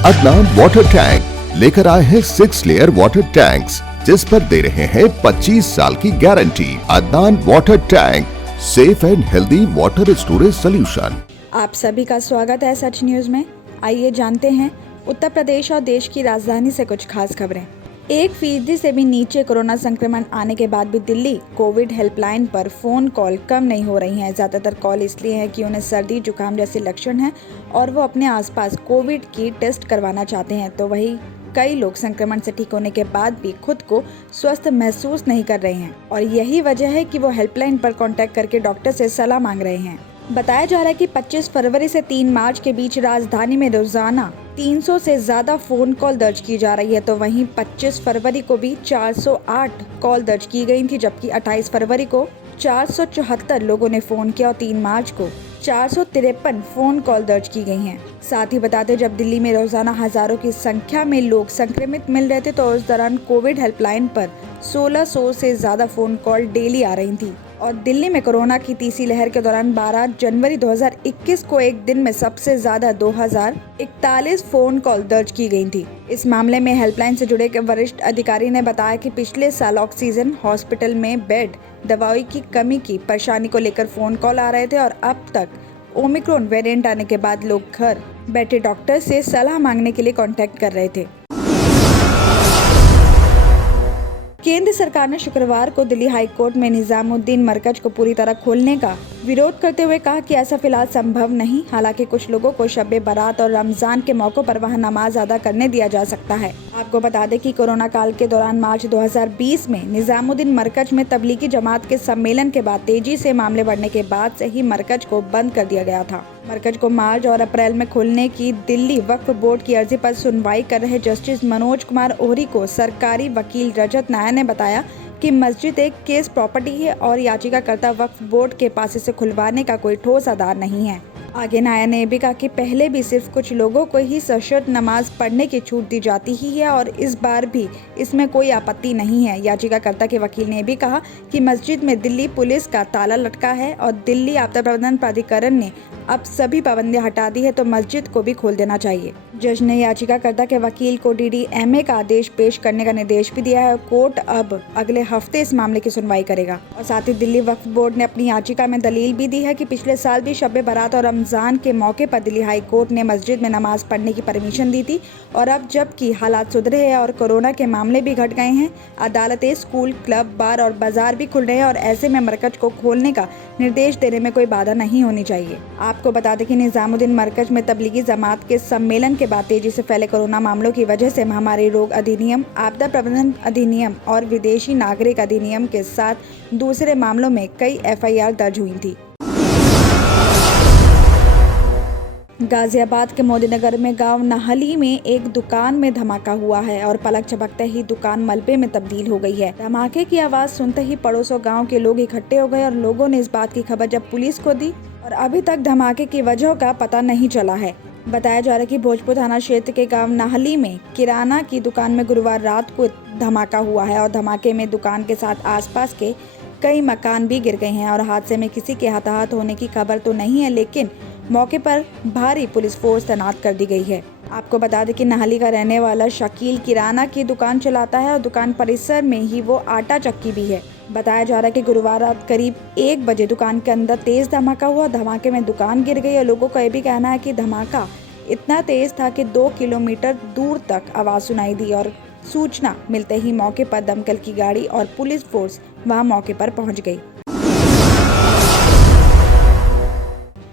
Adnan water tank लेकर आए हैं 6 लेयर वाटर टैंक्स जिस पर दे रहे हैं 25 साल की guarantee. Adnan water tank, safe and healthy water storage solution. आप सभी का स्वागत है सच न्यूज में। आइए जानते हैं उत्तर प्रदेश और देश की राजधानी से कुछ खास खबरें। 1% से भी नीचे कोरोना संक्रमण आने के बाद भी दिल्ली कोविड हेल्पलाइन पर फोन कॉल कम नहीं हो रही हैं। ज्यादातर कॉल इसलिए है कि उन्हें सर्दी जुकाम जैसे लक्षण हैं और वो अपने आसपास कोविड की टेस्ट करवाना चाहते हैं। तो वही कई लोग संक्रमण से ठीक होने के बाद भी खुद को स्वस्थ महसूस नहीं कर रहे हैं और यही वजह है कि वो हेल्पलाइन पर कांटेक्ट करके डॉक्टर से सलाह मांग रहे हैं। बताया जा रहा है कि 25 फरवरी से 3 मार्च के बीच राजधानी में रोजाना 300 से ज्यादा फोन कॉल दर्ज की जा रही है। तो वहीं 25 फरवरी को भी 408 कॉल दर्ज की गई थी, जबकि 28 फरवरी को 474 लोगों ने फोन किया और 3 मार्च को 453 फोन कॉल दर्ज की गई हैं। साथ ही बताते जब दिल्ली में रोजाना हजारों की संख्या में लोग संक्रमित मिल रहे थे तो उस दौरान कोविड हेल्पलाइन पर 1600 से ज्यादा फोन कॉल डेली आ रही थी। और दिल्ली में कोरोना की तीसरी लहर के दौरान 12 जनवरी 2021 को एक दिन में सबसे ज्यादा 2041 फोन कॉल दर्ज की गई थी। इस मामले में हेल्पलाइन से जुड़े वरिष्ठ अधिकारी ने बताया कि पिछले साल ऑक्सीजन, हॉस्पिटल में बेड, दवाई की कमी की परेशानी को लेकर फोन कॉल आ रहे थे और अब तक ओमिक्रॉन वेरिएंट आने के बाद लोग घर बैठे डॉक्टर से सलाह मांगने के लिए कांटेक्ट कर रहे थे। केंद्र सरकार ने शुक्रवार को दिल्ली हाई कोर्ट में निजामुद्दीन मरकज को पूरी तरह खोलने का विरोध करते हुए कहा कि ऐसा फिलहाल संभव नहीं। हालांकि कुछ लोगों को शब-ए बारात और रमजान के मौकों पर वहां नमाज अदा करने दिया जा सकता है। आपको बता दें कि कोरोना काल के दौरान मार्च 2020 में निजामुद्दीन मरकज में तबलीगी जमात के सम्मेलन के बाद तेजी से मामले बढ़ने के बाद से ही मरकज को बंद कर दिया गया था। मरकज को मार्च और अप्रैल में खोलने की दिल्ली वक्फ बोर्ड की अर्जी पर सुनवाई कर रहे जस्टिस मनोज कुमार ओहरी को सरकारी वकील रजत नायर ने बताया कि मस्जिद एक केस प्रॉपर्टी है और याचिकाकर्ता वक्फ बोर्ड के पास इसे खुलवाने का कोई ठोस आधार नहीं है। आगे नायर ने भी कहा कि पहले भी सिर्फ कुछ लोगों को ही सशर्त नमाज पढ़ने की छूट दी जाती ही है और इस बार भी इसमें कोई आपत्ति नहीं है। याचिकाकर्ता के वकील ने भी कहा कि मस्जिद में दिल्ली पुलिस का ताला लटका है और दिल्ली आपदा प्रबंधन प्राधिकरण ने अब सभी पाबंदियां हटा दी है तो मस्जिद को भी खोल देना चाहिए। जज ने याचिकाकर्ता के वकील को DDMA का आदेश पेश करने का निर्देश भी दिया है। कोर्ट अब अगले हफ्ते इस मामले की सुनवाई करेगा। और साथ ही दिल्ली वक्फ बोर्ड ने अपनी याचिका में दलील भी दी है कि पिछले साल भी शब-ए बारात और रमजान के मौके पर दिल्ली हाई कोर्ट ने मस्जिद में नमाज पढ़ने की परमिशन दी थी और अब जबकि हालात सुधरे हैं और कोरोना के मामले भी घट गए हैं, अदालतें, स्कूल, क्लब, बार और बाजार भी खुल रहे हैं और ऐसे में मरकज को खोलने का निर्देश देने में कोई बाधा नहीं होनी चाहिए। आपको बता दें कि निजामुद्दीन मरकज में तबलीगी जमात के सम्मेलन के बाद तेजी से फैले कोरोना मामलों की वजह से महामारी रोग अधिनियम, आपदा प्रबंधन अधिनियम और विदेशी नागरिक अधिनियम के साथ दूसरे मामलों में कई FIR दर्ज हुई थी। गाजियाबाद के मोदीनगर में गांव नाहली में एक दुकान में धमाका हुआ है और पलक झपकते ही दुकान मलबे में तब्दील हो गई है। धमाके की आवाज सुनते ही पड़ोसों गांव के लोग इकट्ठे हो गए और लोगों ने इस बात की खबर जब पुलिस को दी और अभी तक धमाके की वजह का पता नहीं चला है। बताया जा रहा है कि भोजपुर थाना क्षेत्र के गांव नाहली में किराना की दुकान में गुरुवार रात को धमाका हुआ है और धमाके में दुकान के साथ आसपास के कई मकान भी गिर गए हैं और हादसे में किसी के हताहत होने की खबर तो नहीं है, लेकिन मौके पर भारी पुलिस फोर्स तैनात कर दी गई है। आपको बता दें कि नाहली का रहने वाला शकील किराना की दुकान चलाता है और दुकान परिसर में ही वो आटा चक्की भी है। बताया जा रहा है कि गुरुवार रात करीब 1 बजे दुकान के अंदर तेज धमाका हुआ। धमाके में दुकान गिर गई और लोगों का ये भी कहना है कि धमाका इतना तेज था कि 2 किलोमीटर दूर तक आवाज सुनाई दी और सूचना मिलते ही मौके पर दमकल की गाड़ी और पुलिस फोर्स वहां मौके पर पहुंच गई।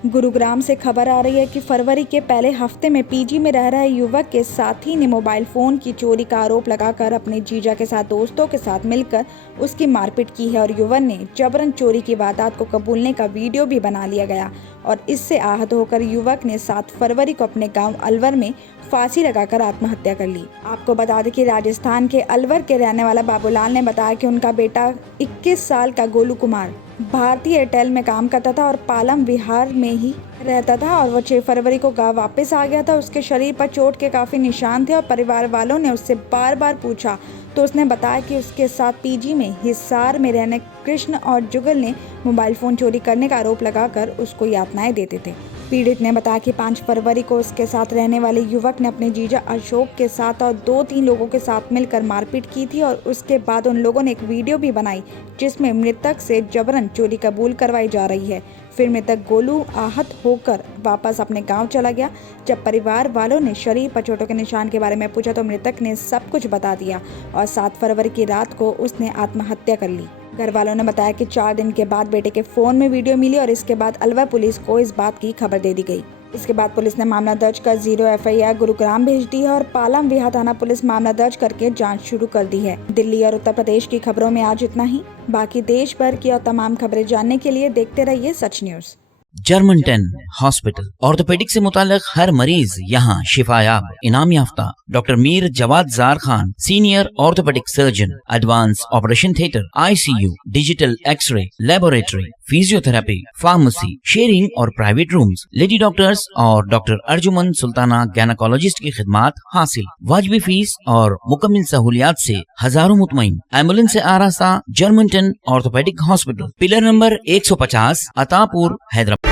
गुरुग्राम से खबर आ रही है कि फरवरी के पहले हफ्ते में PG में रह रहे युवक के साथी ने मोबाइल फोन की चोरी का आरोप लगाकर अपने जीजा के साथ दोस्तों के साथ मिलकर उसकी मारपीट की है और युवक ने जबरन चोरी की वारदात को कबूलने का वीडियो भी बना लिया गया और इससे आहत होकर युवक ने 7 फरवरी को अपने गांव अलवर में फांसी लगाकर आत्महत्या कर ली। आपको बता दें कि राजस्थान के अलवर के रहने वाला बाबूलाल ने बताया कि उनका बेटा 21 साल का गोलू कुमार भारतीय एयरटेल में काम करता था और पालम विहार में ही रहता था और वो 6 फरवरी को गांव वापस आ गया था। उसके शरीर पर चोट के काफी निशान थे और परिवार वालों ने उससे बार बार पूछा तो उसने बताया कि उसके साथ PG में हिसार में रहने कृष्ण और जुगल ने मोबाइल फोन चोरी करने का आरोप लगाकर उसको यातनाएं देते थे। पीड़ित ने बताया कि 5 फरवरी को उसके साथ रहने वाले युवक ने अपने जीजा अशोक के साथ और 2-3 लोगों के साथ मिलकर मारपीट की थी और उसके बाद उन लोगों ने एक वीडियो भी बनाई जिसमें मृतक से जबरन चोरी कबूल करवाई जा रही है। फिर मृतक गोलू आहत होकर वापस अपने गांव चला गया। जब परिवार वालों ने शरीर पर चोटों के निशान के बारे में पूछा तो मृतक ने सब कुछ बता दिया और 7 फरवरी की रात को उसने आत्महत्या कर ली। घर वालों ने बताया कि 4 दिन के बाद बेटे के फोन में वीडियो मिली और इसके बाद अलवर पुलिस को इस बात की खबर दे दी गई। इसके बाद पुलिस ने मामला दर्ज कर 0 FIR गुरुग्राम भेज दी है और पालम विहार थाना पुलिस मामला दर्ज करके जांच शुरू कर दी है। दिल्ली और उत्तर प्रदेश की खबरों में आज इतना ही। बाकी देश भर की और तमाम खबरें जानने के लिए देखते रहिए Sach news. German 10 hospital orthopaedic से मुताल्लिक हर मरीज यहाँ शिफायाब। इनाम याफ्ता doctor Mir Jawad Zar Khan, senior orthopaedic surgeon, advance operation theatre, ICU, digital x ray, laboratory, physiotherapy, pharmacy, sharing और प्राइवेट रूम्स, लेडी डॉक्टर्स और डॉक्टर अर्जुमन सुल्ताना गैनाकोलॉजिस्ट की खिदमात हासिल। वाजबी फीस और मुकम्मल सहूलियात से हजारों मुतमईन। एम्बुलेंस से आरास्ता German 10 orthopaedic hospital, pillar number 150, Attapur, Hyderabad.